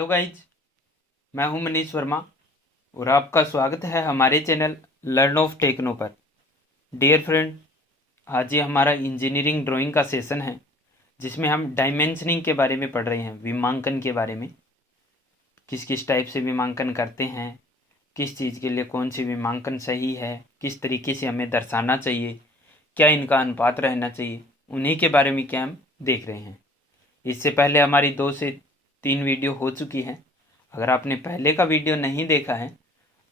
Hello guys, मैं हूं मनीष वर्मा और आपका स्वागत है हमारे चैनल लर्न ऑफ टेक्नो पर। डियर फ्रेंड, आज ये हमारा इंजीनियरिंग ड्राइंग का सेशन है जिसमें हम डायमेंशनिंग के बारे में पढ़ रहे हैं, विमांकन के बारे में। किस किस टाइप से विमांकन करते हैं, किस चीज़ के लिए कौन सी विमांकन सही है, किस तरीके से हमें दर्शाना चाहिए, क्या इनका अनुपात रहना चाहिए, उन्हीं के बारे में क्या हम देख रहे हैं। इससे पहले हमारी 2 से 3 वीडियो हो चुकी है। अगर आपने पहले का वीडियो नहीं देखा है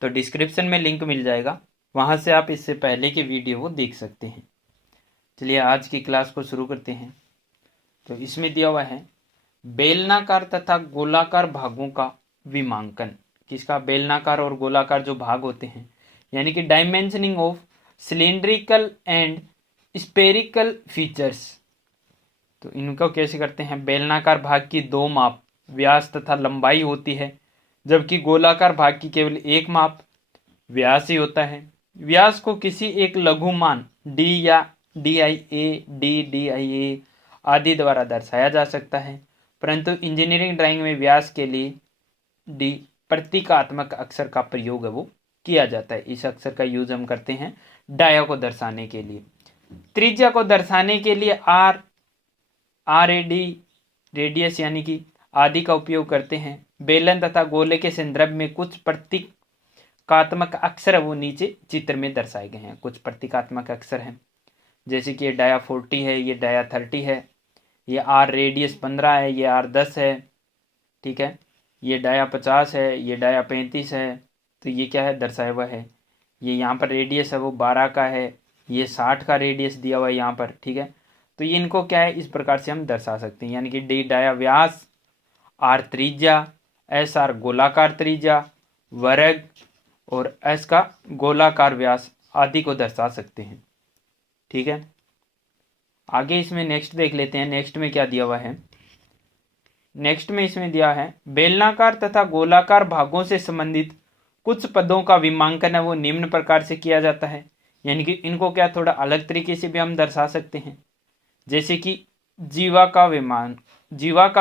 तो डिस्क्रिप्शन में लिंक मिल जाएगा, वहाँ से आप इससे पहले के वीडियो को देख सकते हैं। चलिए आज की क्लास को शुरू करते हैं। तो इसमें दिया हुआ है बेलनाकार तथा गोलाकार भागों का विमांकन। किसका? बेलनाकार और गोलाकार जो भाग होते हैं, यानी कि dimensioning of cylindrical and spherical features. तो इनको कैसे करते हैं? बेलनाकार भाग की 2 माप व्यास तथा लंबाई होती है, जबकि गोलाकार भाग की केवल 1 माप व्यास ही होता है। व्यास को किसी एक लघु मान d या DIA, DIA आदि द्वारा दर्शाया जा सकता है, परंतु इंजीनियरिंग ड्राइंग में व्यास के लिए d प्रतीकात्मक अक्षर का प्रयोग है वो किया जाता है। इस अक्षर का यूज हम करते हैं डाया को दर्शाने के लिए। त्रिज्या को दर्शाने के लिए RAD रेडियस यानी कि आदि का उपयोग करते हैं। बेलन तथा गोले के संदर्भ में कुछ प्रतीकात्मक अक्षर वो नीचे चित्र में दर्शाए गए हैं। कुछ प्रतीकात्मक अक्षर हैं, जैसे कि ये डाया 40 है, ये डाया 30 है, ये R रेडियस 15 है, ये R 10 है, ठीक है, ये डाया 50 है, ये डाया 35 है। तो ये क्या है? दर्शाया हुआ है। ये यहाँ पर रेडियस है वो 12 का है, ये 60 का रेडियस दिया हुआ है यहाँ पर, ठीक है। तो ये इनको क्या है, इस प्रकार से हम दर्शा सकते हैं, यानी कि D डाया व्यास, R त्रिज्या, SR गोलाकार त्रिज्या, वर्ग और S का गोलाकार व्यास आदि को दर्शा सकते हैं, ठीक है। आगे इसमें नेक्स्ट देख लेते हैं। नेक्स्ट में क्या दिया हुआ है? नेक्स्ट में इसमें दिया है बेलनाकार तथा गोलाकार भागों से संबंधित कुछ पदों का विमांकन है वो निम्न प्रकार से किया जाता है, यानी कि इनको क्या थोड़ा अलग तरीके से भी हम दर्शा सकते हैं, जैसे कि जीवा का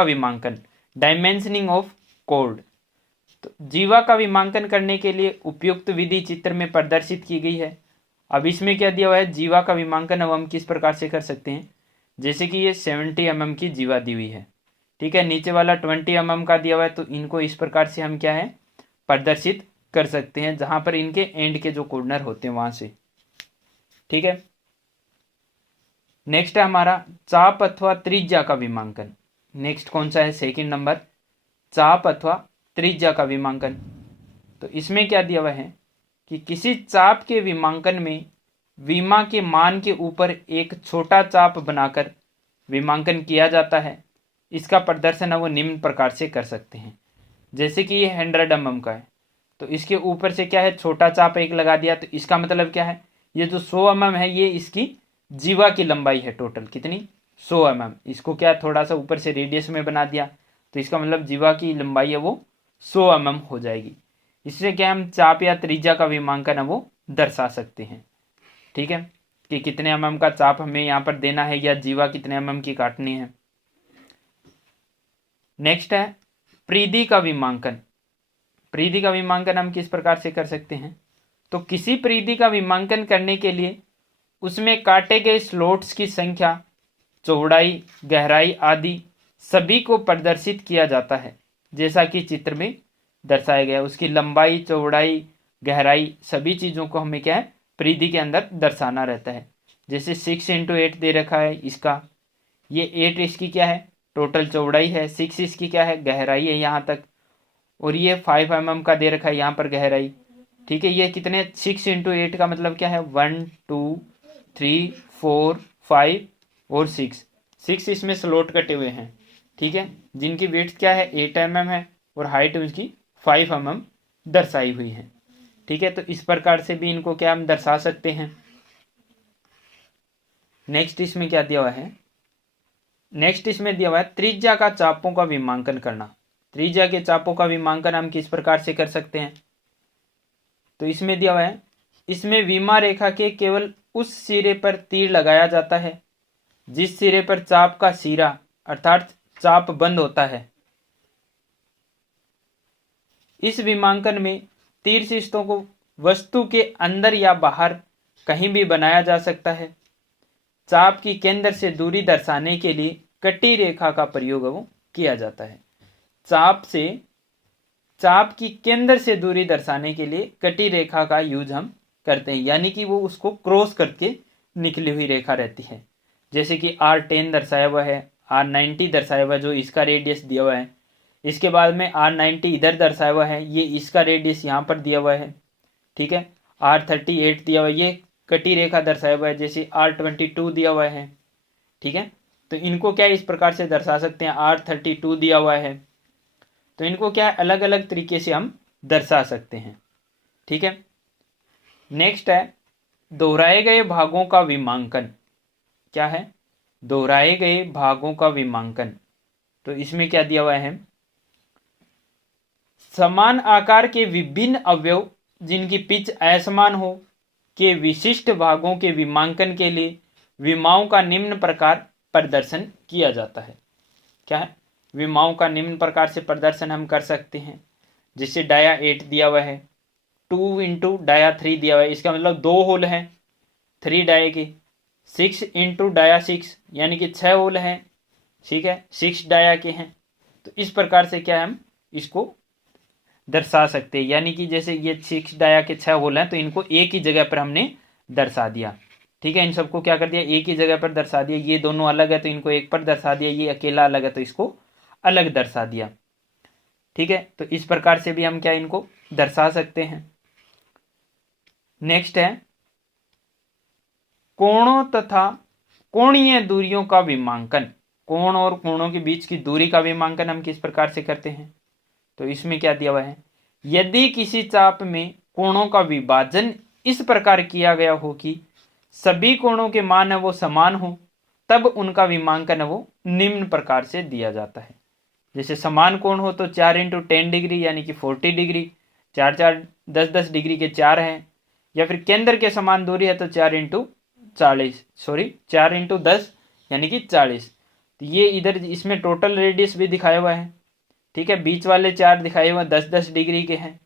विमांकन, डायमेंशनिंग ऑफ कोड। तो जीवा का विमांकन करने के लिए उपयुक्त विधि चित्र में प्रदर्शित की गई है। अब इसमें क्या दिया हुआ है? जीवा का विमांकन अब हम किस प्रकार से कर सकते हैं, जैसे कि ये 70 mm की जीवा दी हुई है, ठीक है, नीचे वाला 20 mm का दिया हुआ है। तो इनको इस प्रकार से हम क्या है प्रदर्शित कर सकते हैं, जहां पर इनके एंड के जो कॉर्नर होते हैं वहां से, ठीक है। नेक्स्ट है हमारा चाप अथवा त्रिज्या का विमांकन। नेक्स्ट कौन सा है? सेकंड नंबर, चाप अथवा त्रिज्या का विमांकन। तो इसमें क्या दिया हुआ है कि किसी चाप के विमांकन में विमा के मान के ऊपर एक छोटा चाप बनाकर विमांकन किया जाता है। इसका प्रदर्शन है वो निम्न प्रकार से कर सकते हैं, जैसे कि ये 100 mm का है, तो इसके ऊपर से क्या है छोटा चाप एक लगा दिया। तो इसका मतलब क्या है? ये जो 100 mm है ये इसकी जीवा की लंबाई है। टोटल कितनी? 100 mm। इसको क्या थोड़ा सा ऊपर से रेडियस में बना दिया, तो इसका मतलब जीवा की लंबाई है वो 100 mm हो जाएगी। इससे क्या हम चाप या त्रिज्या का विमांकन है वो दर्शा सकते हैं, ठीक है, कि कितने mm का चाप हमें यहाँ पर देना है या जीवा कितने mm की काटनी है। नेक्स्ट है परिधि का विमांकन। परिधि का विमांकन हम किस प्रकार से कर सकते हैं? तो किसी परिधि का विमांकन करने के लिए उसमें काटे गए स्लॉट्स की संख्या, चौड़ाई, गहराई आदि सभी को प्रदर्शित किया जाता है, जैसा कि चित्र में दर्शाया गया। उसकी लंबाई, चौड़ाई, गहराई सभी चीज़ों को हमें क्या है परिधि के अंदर दर्शाना रहता है। जैसे 6 × 8 दे रखा है इसका, ये 8 इसकी क्या है टोटल चौड़ाई है, 6 इसकी क्या है गहराई है यहाँ तक, और ये 5 mm का दे रखा है यहाँ पर गहराई, ठीक है। ये कितने 6 × 8 का मतलब क्या है 1 2 3 4 5 और 6 इसमें स्लॉट कटे हुए हैं, ठीक है, जिनकी वेट क्या है 8 mm है और हाइट उसकी 5 mm दर्शाई हुई है, ठीक है। तो इस प्रकार से भी इनको क्या हम दर्शा सकते हैं। नेक्स्ट इसमें क्या दिया हुआ है? नेक्स्ट इसमें दिया हुआ है त्रिज्या का चापों का विमांकन करना। त्रिज्या के चापों का विमांकन हम किस प्रकार से कर सकते हैं? तो इसमें दिया हुआ है इसमें विमा रेखा के केवल उस सिरे पर तीर लगाया जाता है जिस सिरे पर चाप का सिरा अर्थात चाप बंद होता है। इस विमांकन में तीर शिस्तों को वस्तु के अंदर या बाहर कहीं भी बनाया जा सकता है। चाप की केंद्र से दूरी दर्शाने के लिए कटी रेखा का प्रयोग वो किया जाता है। चाप की केंद्र से दूरी दर्शाने के लिए कटी रेखा का यूज हम करते हैं, यानी कि वो उसको क्रॉस करके निकली हुई रेखा रहती है। जैसे कि R10 दर्शाया हुआ है, R90 दर्शाया हुआ है जो इसका रेडियस दिया हुआ है, इसके बाद में R90 इधर दर्शाया हुआ है, ये इसका रेडियस यहाँ पर दिया हुआ है, ठीक है। R38 दिया हुआ है, ये कटी रेखा दर्शाया हुआ है। जैसे R22 दिया हुआ है, ठीक है। तो इनको क्या इस प्रकार से दर्शा सकते हैं, R32 दिया हुआ है, तो इनको क्या अलग अलग तरीके से हम दर्शा सकते हैं, ठीक है। नेक्स्ट है दोहराए गए भागों का विमांकन। क्या है, दोहराए गए भागों का विमांकन। तो इसमें क्या दिया हुआ है, समान आकार के विभिन्न अवयव जिनकी पिच असमान हो के विशिष्ट भागों के विमांकन के लिए विमाओं का निम्न प्रकार प्रदर्शन किया जाता है। क्या है, विमाओं का निम्न प्रकार से प्रदर्शन हम कर सकते हैं। जिससे डाया 8 दिया हुआ है, 2 इंटू डाया 3 दिया हुआ है, इसका मतलब 2 होल हैं 3 डाये के। 6 इंटू डाया 6 यानी कि 6 होल हैं, ठीक है, 6 डाया के हैं। तो इस प्रकार से क्या है, हम इसको दर्शा सकते हैं। यानी कि जैसे ये 6 डाया के 6 होल हैं, तो इनको एक ही जगह पर हमने दर्शा दिया, ठीक है। इन सबको क्या कर दिया, एक ही जगह पर दर्शा दिया। ये दोनों अलग है तो इनको एक पर दर्शा दिया, ये अकेला अलग है तो इसको अलग दर्शा दिया, ठीक है। तो इस प्रकार से भी हम क्या इनको दर्शा सकते हैं। नेक्स्ट है कोणों तथा कोणीय दूरियों का विमांकन। कोण और कोणों के बीच की दूरी का विमांकन हम किस प्रकार से करते हैं। तो इसमें क्या दिया हुआ है, यदि किसी चाप में कोणों का विभाजन इस प्रकार किया गया हो कि सभी कोणों के मान है वो समान हो, तब उनका विमांकन है वो निम्न प्रकार से दिया जाता है। जैसे समान कोण हो तो 4 इंटू 10 डिग्री यानी कि 40 डिग्री, 4 4 10 10 डिग्री के 4 हैं। या फिर केंद्र के समान दूरी है तो 4 इंटू 10 यानी कि 40। तो ये इधर इसमें टोटल रेडियस भी दिखाया हुआ है, ठीक है। बीच वाले 4 दिखाए हुए 10 10 डिग्री के हैं,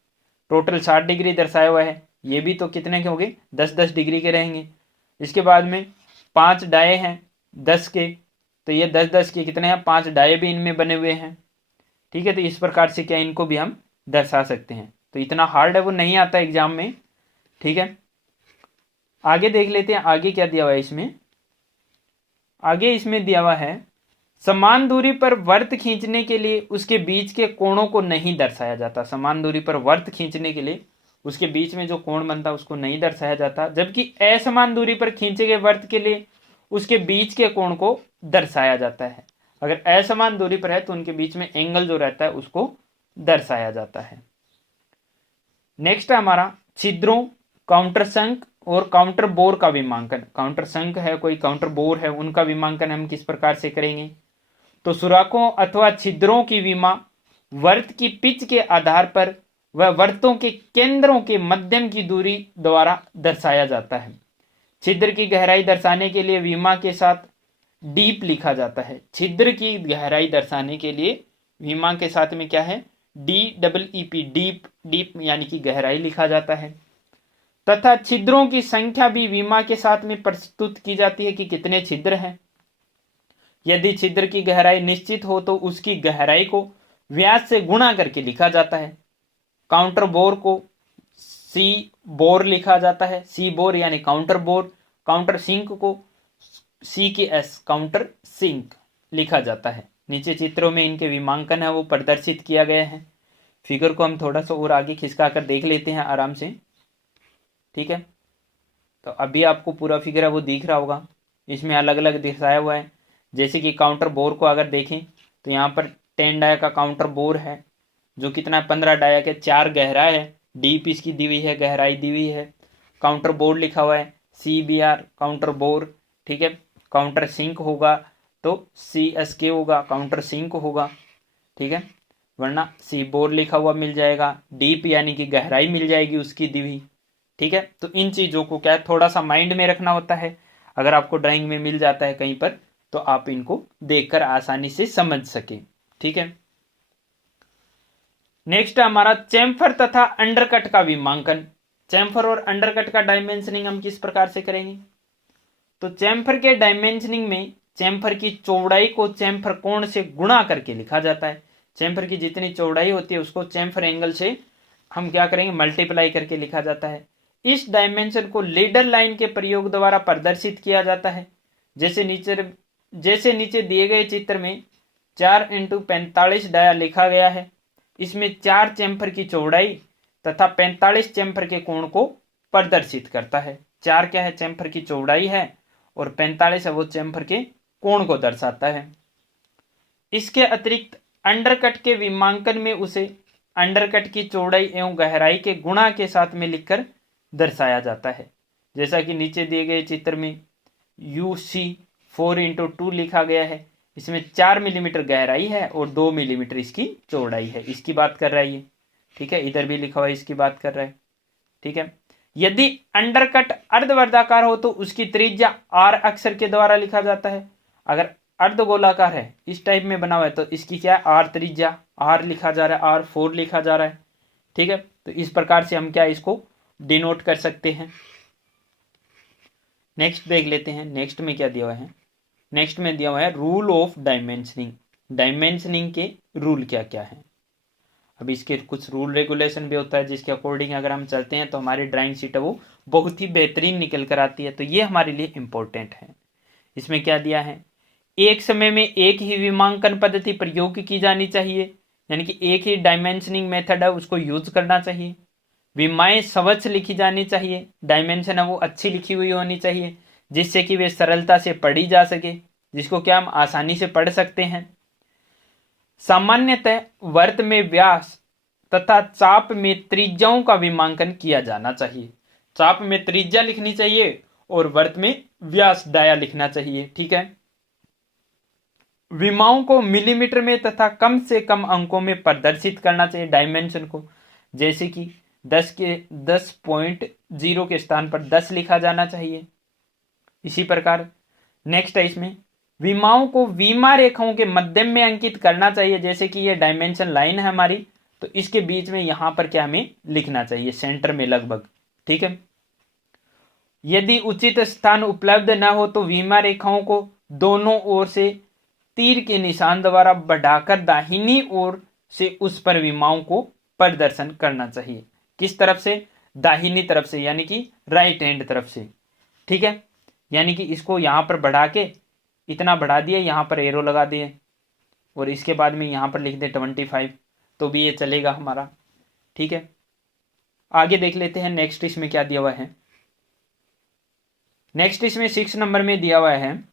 टोटल 60 डिग्री दर्शाया हुआ है। ये भी तो कितने के होंगे, 10 10 डिग्री के रहेंगे। इसके बाद में 5 डाये हैं 10 के, तो ये 10 10 के कितने हैं, 5 डाये भी इनमें बने हुए हैं, ठीक है। तो इस प्रकार से क्या इनको भी हम दर्शा सकते हैं। तो इतना हार्ड है वो नहीं आता एग्जाम में, ठीक है। आगे देख लेते हैं, आगे क्या दिया हुआ है इसमें। आगे इसमें दिया हुआ है समान दूरी पर वृत्त खींचने के लिए उसके बीच के कोणों को नहीं दर्शाया जाता। समान दूरी पर वृत्त खींचने के लिए उसके बीच में जो कोण बनता है उसको नहीं दर्शाया जाता, जबकि असमान दूरी पर खींचे गए वृत्त के लिए उसके बीच के कोण को दर्शाया जाता है। अगर असमान दूरी पर है तो उनके बीच में एंगल जो रहता है उसको दर्शाया जाता है। नेक्स्ट है हमारा छिद्रों, काउंटर संक और काउंटर बोर का विमांकन। काउंटर संक है कोई, काउंटर बोर है, उनका विमांकन हम किस प्रकार से करेंगे। तो सुराखों अथवा छिद्रों की विमा वृत्त की पिच के आधार पर वह वृत्तों के केंद्रों के मध्यम की दूरी द्वारा दर्शाया जाता है। छिद्र की गहराई दर्शाने के लिए विमा के साथ डीप लिखा जाता है। छिद्र की गहराई दर्शाने के लिए विमा के साथ में क्या है, DEEP, डीप, डीप यानी कि गहराई लिखा जाता है। तथा छिद्रों की संख्या भी विमा के साथ में प्रस्तुत की जाती है कि कितने छिद्र हैं। यदि छिद्र की गहराई निश्चित हो तो उसकी गहराई को व्यास से गुणा करके लिखा जाता है। काउंटर बोर को सी बोर लिखा जाता है, सी बोर यानी काउंटर बोर। काउंटर सिंक को CKS काउंटर सिंक लिखा जाता है। नीचे चित्रों में इनके विमांकन है वो प्रदर्शित किया गया है। फिगर को हम थोड़ा सा और आगे खिसका कर देख लेते हैं आराम से, ठीक है। तो अभी आपको पूरा फिगर है वो दिख रहा होगा, इसमें अलग अलग दिखाया हुआ है। जैसे कि काउंटर बोर को अगर देखें तो यहाँ पर 10 डाया का काउंटर बोर है जो कितना 15 डाया के 4 गहराई है, डीप इसकी दी हुई है, गहराई दी हुई है। काउंटर बोर लिखा हुआ है CBR काउंटर बोर, ठीक है। काउंटर सिंक होगा तो CSK होगा, काउंटर सिंक होगा, ठीक है। वरना सी बोर लिखा हुआ मिल जाएगा, डीप यानी कि गहराई मिल जाएगी उसकी दी हुई, ठीक है। तो इन चीज़ों को क्या है थोड़ा सा माइंड में रखना होता है। अगर आपको ड्राइंग में मिल जाता है कहीं पर तो आप इनको देखकर आसानी से समझ सके, ठीक है। नेक्स्ट है हमारा चैम्फर तथा अंडरकट का विमांकन। चैम्फर और अंडरकट का डायमेंशनिंग हम किस प्रकार से करेंगे? तो चैम्फर के डायमेंशनिंग में चैम्फर की चौड़ाई को चैम्फर कोण से गुणा करके लिखा जाता है। चैम्फर की जितनी चौड़ाई होती है उसको चैम्फर एंगल से हम क्या करेंगे? मल्टीप्लाई करके लिखा जाता है। इस डायमेंशन को लीडर लाइन के प्रयोग द्वारा प्रदर्शित किया जाता है। जैसे नीचे दिए गए चित्र में 4x45 डाया लिखा गया है। इसमें 4 चैम्फर की चौड़ाई तथा 45 चैम्फर के कोण को प्रदर्शित करता है। 4 क्या है? चैम्फर की चौड़ाई है और 45 है वो चैम्फर के कोण को दर्शाता है। इसके अतिरिक्त अंडरकट के विमांकन में उसे अंडरकट की चौड़ाई एवं गहराई के गुणा के साथ में लिखकर दर्शाया जाता है। जैसा कि नीचे दिए गए चित्र में UC 4x2 लिखा गया है। इसमें 4 मिलीमीटर गहराई है और 2 मिलीमीटर इसकी चौड़ाई है। इसकी बात कर रहा है ये, ठीक है। इधर भी लिखा हुआ है, इसकी बात कर रहा है, ठीक है। यदि अंडरकट अर्धवर्गाकार हो तो उसकी त्रिज्या R अक्षर के द्वारा लिखा जाता है। अगर अर्धगोलाकार है, इस टाइप में बना हुआ है, तो इसकी क्या है? R त्रिज्या, R लिखा जा रहा है, R4 लिखा जा रहा है, ठीक है। तो इस प्रकार से हम क्या इसको डिनोट कर सकते हैं। नेक्स्ट देख लेते हैं, नेक्स्ट में क्या दिया हुआ है। नेक्स्ट में दिया हुआ है रूल ऑफ डायमेंशनिंग। डायमेंशनिंग के रूल क्या क्या है? अब इसके कुछ रूल रेगुलेशन भी होता है जिसके अकॉर्डिंग अगर हम चलते हैं तो हमारी ड्राइंग शीट है वो बहुत ही बेहतरीन निकल कर आती है। तो ये हमारे लिए इंपॉर्टेंट है। इसमें क्या दिया है? एक समय में एक ही विमांकन पद्धति प्रयोग की जानी चाहिए, यानी कि एक ही डायमेंशनिंग मेथड है उसको यूज करना चाहिए। विमाएं स्वच्छ लिखी जानी चाहिए, डायमेंशन है वो अच्छी लिखी हुई होनी चाहिए जिससे कि वे सरलता से पढ़ी जा सके, जिसको क्या हम आसानी से पढ़ सकते हैं। सामान्यतः वृत्त में व्यास तथा चाप में त्रिज्याओं का विमांकन किया जाना चाहिए। चाप में त्रिज्या लिखनी चाहिए और वृत्त में व्यास डाया लिखना चाहिए, ठीक है। विमाओं को मिलीमीटर में तथा कम से कम अंकों में प्रदर्शित करना चाहिए डायमेंशन को। जैसे कि 10.0 के स्थान पर 10 लिखा जाना चाहिए। इसी प्रकार नेक्स्ट है, इसमें विमाओं को विमा रेखाओं के मध्यम में अंकित करना चाहिए। जैसे कि ये डायमेंशन लाइन है हमारी, तो इसके बीच में यहां पर क्या हमें लिखना चाहिए? सेंटर में लगभग, ठीक है। यदि उचित स्थान उपलब्ध न हो तो विमा रेखाओं को दोनों ओर से तीर के निशान द्वारा बढ़ाकर दाहिनी ओर से उस पर विमाओं को प्रदर्शन करना चाहिए। किस तरफ से? दाहिनी तरफ से, यानी कि राइट हैंड तरफ से, ठीक है। यानी कि इसको यहां पर बढ़ा के इतना बढ़ा दिए, यहां पर एरो लगा दिए और इसके बाद में यहां पर लिख दे 25, तो भी ये चलेगा हमारा, ठीक है। आगे देख लेते हैं नेक्स्ट इसमें क्या दिया हुआ है। नेक्स्ट इसमें 6 नंबर में दिया हुआ है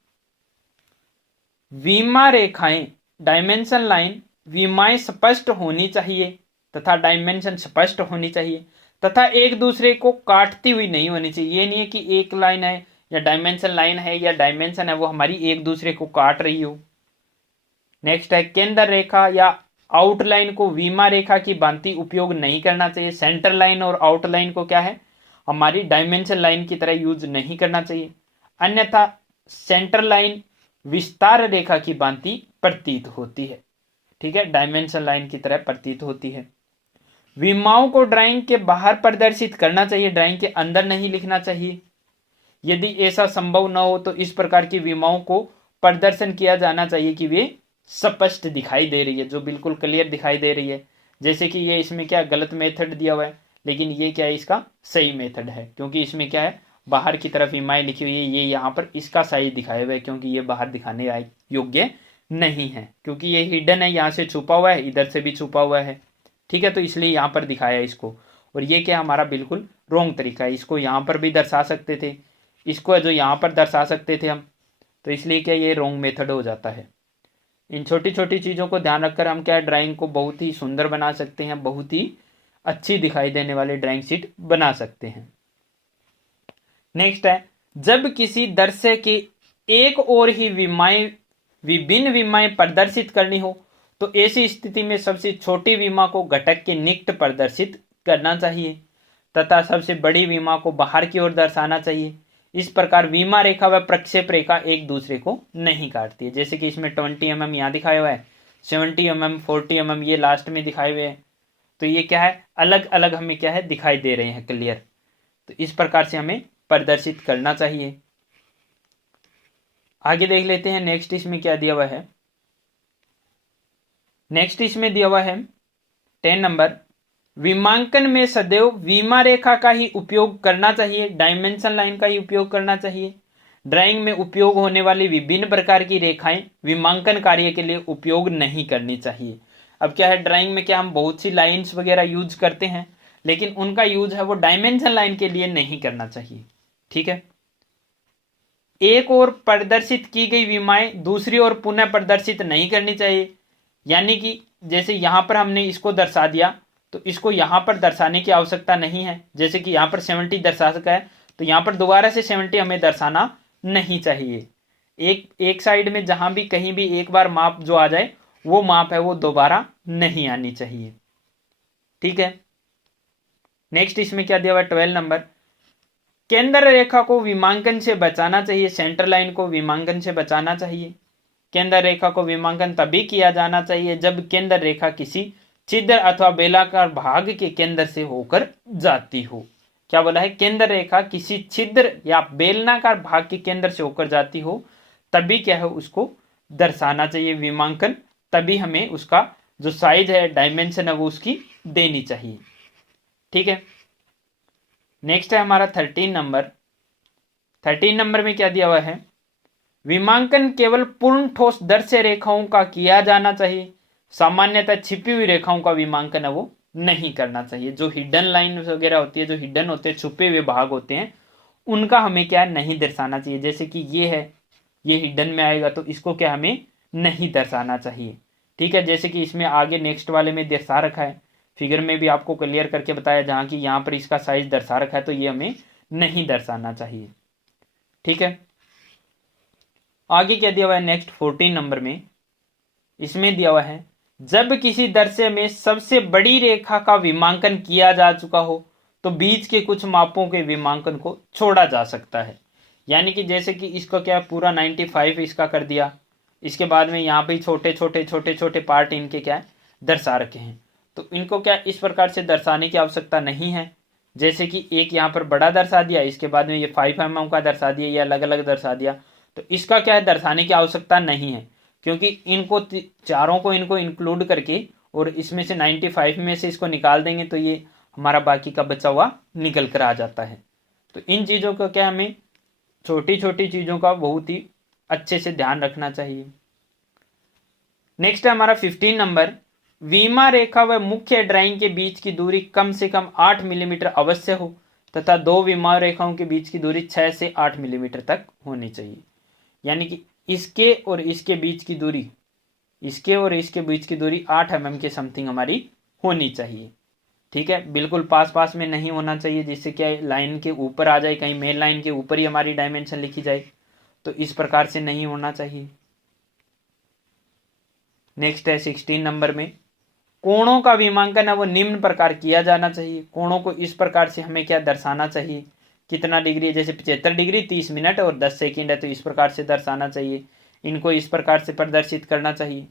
विमा रेखाएं, डायमेंशन लाइन, विमाएं स्पष्ट होनी चाहिए तथा डायमेंशन स्पष्ट होनी चाहिए तथा एक दूसरे को काटती हुई नहीं होनी चाहिए। ये नहीं है कि एक लाइन है या डायमेंशन लाइन है या डायमेंशन है वो हमारी एक दूसरे को काट रही हो। नेक्स्ट है केंद्र रेखा या आउटलाइन को विमा रेखा की भांति उपयोग नहीं करना चाहिए। सेंटर लाइन और आउटलाइन को क्या है? हमारी डायमेंशन लाइन की तरह यूज नहीं करना चाहिए, अन्यथा सेंटर लाइन विस्तार रेखा की भांति प्रतीत होती है, ठीक है, डायमेंशन लाइन की तरह प्रतीत होती है। विमाओं को ड्राइंग के बाहर प्रदर्शित करना चाहिए, ड्राइंग के अंदर नहीं लिखना चाहिए। यदि ऐसा संभव न हो तो इस प्रकार की विमाओं को प्रदर्शन किया जाना चाहिए कि वे स्पष्ट दिखाई दे रही है, जो बिल्कुल क्लियर दिखाई दे रही है। जैसे कि ये इसमें क्या गलत मेथड दिया हुआ है, लेकिन ये क्या है? इसका सही मेथड है, क्योंकि इसमें क्या है? बाहर की तरफ विमाएं लिखी हुई है, ये यहाँ पर इसका सही दिखाया हुआ है, क्योंकि ये बाहर दिखाने योग्य नहीं है, क्योंकि ये हिडन है, यहाँ से छुपा हुआ है, इधर से भी छुपा हुआ है, ठीक है। तो इसलिए यहाँ पर दिखाया इसको, और ये क्या हमारा बिल्कुल रॉन्ग तरीका है। इसको यहाँ पर भी दर्शा सकते थे, इसको जो यहाँ पर दर्शा सकते थे हम, तो इसलिए क्या ये रॉन्ग मेथड हो जाता है। इन छोटी छोटी चीज़ों को ध्यान रखकर हम क्या ड्राइंग को बहुत ही सुंदर बना सकते हैं, बहुत ही अच्छी दिखाई देने वाली ड्राइंग शीट बना सकते हैं। नेक्स्ट है, जब किसी दृश्य की एक और ही विभिन्न विमाएं प्रदर्शित करनी हो तो ऐसी स्थिति में सबसे छोटी विमा को घटक के निकट प्रदर्शित करना चाहिए तथा सबसे बड़ी विमा को बाहर की ओर दर्शाना चाहिए। इस प्रकार विमा रेखा व प्रक्षेप रेखा एक दूसरे को नहीं काटती है। जैसे कि इसमें 20 mm यहाँ दिखाया हुआ है, 70 mm, 40 mm ये लास्ट में दिखाए हुए हैं, तो ये क्या है, अलग अलग हमें क्या है दिखाई दे रहे हैं क्लियर। तो इस प्रकार से हमें प्रदर्शित करना चाहिए। आगे देख लेते हैं नेक्स्ट इसमें क्या दिया हुआ है। नेक्स्ट इसमें दिया हुआ है 10 नंबर, विमांकन में सदैव विमा रेखा का ही उपयोग करना चाहिए, डायमेंशन लाइन का ही उपयोग करना चाहिए। ड्राइंग में उपयोग होने वाली विभिन्न प्रकार की रेखाएं विमांकन कार्य के लिए उपयोग नहीं करनी चाहिए। अब क्या है, ड्राइंग में क्या हम बहुत सी लाइंस वगैरह यूज करते हैं, लेकिन उनका यूज है वो डायमेंशन लाइन के लिए नहीं करना चाहिए। ठीक है, एक और प्रदर्शित की गई विमाएं दूसरी ओर पुनः प्रदर्शित नहीं करनी चाहिए। यानी कि जैसे यहां पर हमने इसको दर्शा दिया तो इसको यहां पर दर्शाने की आवश्यकता नहीं है। जैसे कि यहां पर 70 दर्शा सका है तो यहां पर दोबारा से 70 हमें दर्शाना नहीं चाहिए। एक साइड में जहां भी कहीं भी एक बार माप जो आ जाए वो माप है वो दोबारा नहीं आनी चाहिए। ठीक है, नेक्स्ट इसमें क्या दिया हुआ है 12 नंबर, केंद्र रेखा को विमांकन से बचाना चाहिए, सेंटर लाइन को विमांकन से बचाना चाहिए। केंद्र रेखा को विमांकन तभी किया जाना चाहिए जब केंद्र रेखा किसी छिद्र अथवा बेलाकार भाग के केंद्र से होकर जाती हो। क्या बोला है, केंद्र रेखा किसी छिद्र या बेलनाकार भाग के केंद्र से होकर जाती हो तभी क्या है उसको दर्शाना चाहिए विमांकन, तभी हमें उसका जो साइज है डायमेंशन है वो उसकी देनी चाहिए। ठीक है, नेक्स्ट है हमारा 13 नंबर। 13 नंबर में क्या दिया हुआ है, विमांकन केवल पूर्ण ठोस दृश्य रेखाओं का किया जाना चाहिए, सामान्यतः छिपी हुई रेखाओं का विमांकन है वो नहीं करना चाहिए। जो हिडन लाइन वगैरह होती है, जो हिडन होते हैं, छुपे हुए भाग होते हैं, उनका हमें क्या नहीं दर्शाना चाहिए। जैसे कि ये है, ये हिडन में आएगा तो इसको क्या हमें नहीं दर्शाना चाहिए। ठीक है, जैसे कि इसमें आगे नेक्स्ट वाले में दर्शा रखा है, फिगर में भी आपको क्लियर करके बताया जहां कि यहाँ पर इसका साइज दर्शा रखा है तो ये हमें नहीं दर्शाना चाहिए। ठीक है, आगे क्या दिया हुआ है नेक्स्ट 14 नंबर में, इसमें दिया हुआ है जब किसी दृश्य में सबसे बड़ी रेखा का विमांकन किया जा चुका हो तो बीच के कुछ मापों के विमांकन को छोड़ा जा सकता है। यानी कि जैसे कि इसका क्या पूरा 95 इसका कर दिया, इसके बाद में यहाँ पे छोटे छोटे छोटे छोटे पार्ट इनके क्या दर्शा रखे हैं, तो इनको क्या इस प्रकार से दर्शाने की आवश्यकता नहीं है। जैसे कि एक यहाँ पर बड़ा दर्शा दिया, इसके बाद में ये 5 mm का दर्शा दिया, ये अलग अलग दर्शा दिया, तो इसका क्या है दर्शाने की आवश्यकता नहीं है, क्योंकि इनको चारों को इनको इंक्लूड करके और इसमें से 95 में से इसको निकाल देंगे तो ये हमारा बाकी का बचा हुआ निकल कर आ जाता है। तो इन चीज़ों का क्या हमें छोटी छोटी चीज़ों का बहुत ही अच्छे से ध्यान रखना चाहिए। नेक्स्ट है हमारा 15 नंबर, विमा रेखा व मुख्य ड्राइंग के बीच की दूरी कम से कम 8 मिलीमीटर अवश्य हो तथा दो विमा रेखाओं के बीच की दूरी 6 से 8 मिलीमीटर तक होनी चाहिए। यानी कि इसके और इसके बीच की दूरी, इसके और इसके बीच की दूरी 8 mm के समथिंग हमारी होनी चाहिए। ठीक है, बिल्कुल पास पास में नहीं होना चाहिए जिससे क्या लाइन के ऊपर आ जाए, कहीं मेन लाइन के ऊपर ही हमारी डायमेंशन लिखी जाए, तो इस प्रकार से नहीं होना चाहिए। नेक्स्ट है 16 नंबर में, कोणों का विमांकन है वो निम्न प्रकार किया जाना चाहिए। कोणों को इस प्रकार से हमें क्या दर्शाना चाहिए, कितना डिग्री है, जैसे 75 डिग्री 30 मिनट और 10 सेकंड है तो इस प्रकार से दर्शाना चाहिए। इनको इस प्रकार से प्रदर्शित करना चाहिए,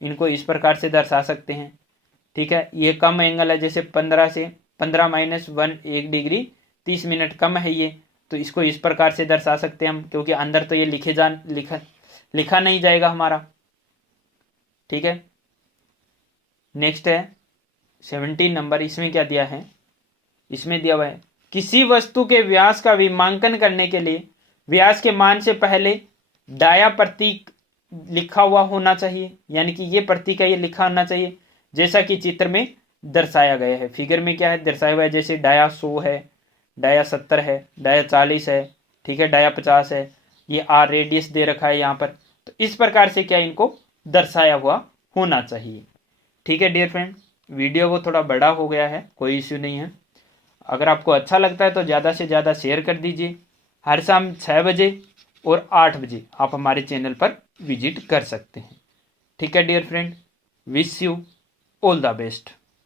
इनको इस प्रकार से दर्शा सकते हैं। ठीक है, ये कम एंगल है, जैसे 15 से 15-1 1 डिग्री 30 मिनट कम है ये, तो इसको इस प्रकार से दर्शा सकते हैं हम, क्योंकि अंदर तो ये लिखा नहीं जाएगा हमारा। ठीक है, नेक्स्ट है 17 नंबर, इसमें क्या दिया है, इसमें दिया हुआ है किसी वस्तु के व्यास का विमांकन करने के लिए व्यास के मान से पहले डाया प्रतीक लिखा हुआ होना चाहिए। यानी कि ये प्रतीक है ये लिखा होना चाहिए, जैसा कि चित्र में दर्शाया गया है। फिगर में क्या है दर्शाया हुआ है, जैसे डाया 100 है, डाया 70 है, डाया 40 है, ठीक है, डाया 50 है, ये आर रेडियस दे रखा है यहाँ पर, तो इस प्रकार से क्या इनको दर्शाया हुआ होना चाहिए। ठीक है डियर फ्रेंड, वीडियो वो थोड़ा बड़ा हो गया है, कोई इश्यू नहीं है। अगर आपको अच्छा लगता है तो ज़्यादा से ज़्यादा शेयर कर दीजिए। हर शाम 6 बजे और 8 बजे आप हमारे चैनल पर विजिट कर सकते हैं। ठीक है dear friend, wish you all the best.